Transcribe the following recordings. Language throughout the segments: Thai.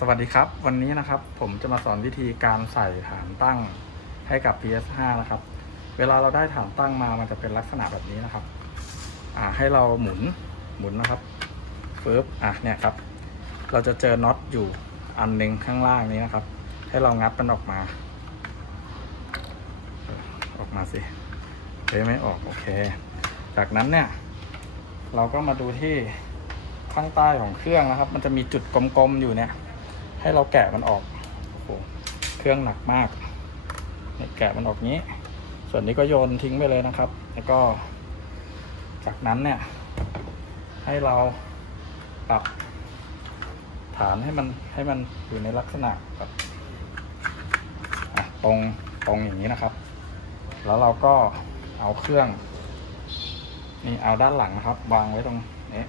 สวัสดีครับ วันนี้นะครับผมจะมาสอนวิธีการใส่ฐานตั้งให้กับ PS5 นะครับ เวลาเราได้ฐานตั้งมามันจะเป็นลักษณะแบบนี้นะครับให้เราหมุนหมุนนะครับปึ๊บอะเนี่ยครับ เราจะเจอน็อตอยู่อันหนึ่งข้างล่างนี้นะครับ ให้เรางัดมันออกมา ออกมาสิเฮ้ยไม่ออกโอเค จากนั้นเนี่ย เราก็มาดูที่ข้างใต้ของเครื่องนะครับ มันจะมีจุดกลมๆอยู่เนี่ย ให้เราแกะมันออกโอ้โหเครื่องหนักมากนี่แกะมันออกงี้ ส่วนนี้ก็โยนทิ้งไปเลยนะครับ แล้วก็ จากนั้นเนี่ย ให้เราปรับฐานให้มันให้มันอยู่ในลักษณะแบบตรงตรงอย่างนี้นะครับ แล้วเราก็เอาเครื่อง นี่เอาด้านหลังนะครับ วางไว้ตรงนี้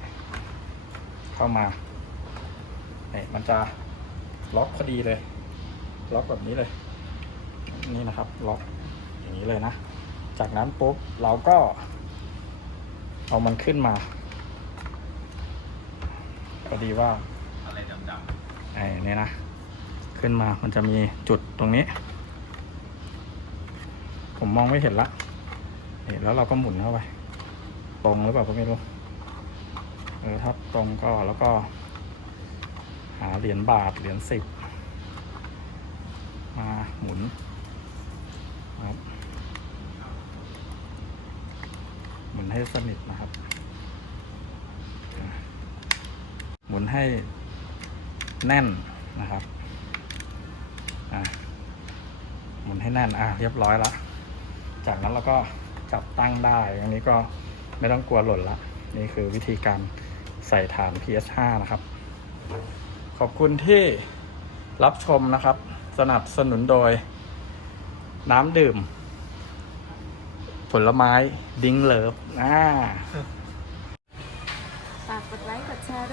เข้ามาเนี่ยมันจะ ล็อกพอดีเลย ล็อกแบบนี้เลย นี่นะครับ ล็อกอย่างนี้เลยนะ จากนั้นปุ๊บเราก็ เอามันขึ้นมาพอดีว่าอะไรดำๆไอ้นี่นะ ขึ้นมามันจะมีจุดตรงนี้ ผมมองไม่เห็นละนี่แล้วเราก็หมุนเข้าไป ตรงหรือเปล่าก็ไม่รู้เออถ้าตรงก็แล้วก็ เหรียญบาท เหรียญสิบมาหมุนครับหมุนให้สนิทนะครับ หมุนให้แน่นนะครับอะหมุนให้แน่นอะเรียบร้อยละจากนั้นเราก็จับตั้งได้อันนี้ก็ไม่ต้องกลัวหล่นละ นี่คือวิธีการใส่ฐาน PS5 นะครับ ขอบคุณที่รับชมนะครับ สนับสนุนโดย น้ำดื่ม ผลไม้ดิ้งเลิฟอ่า ฝากกดไลค์ กดแชร์ด้วย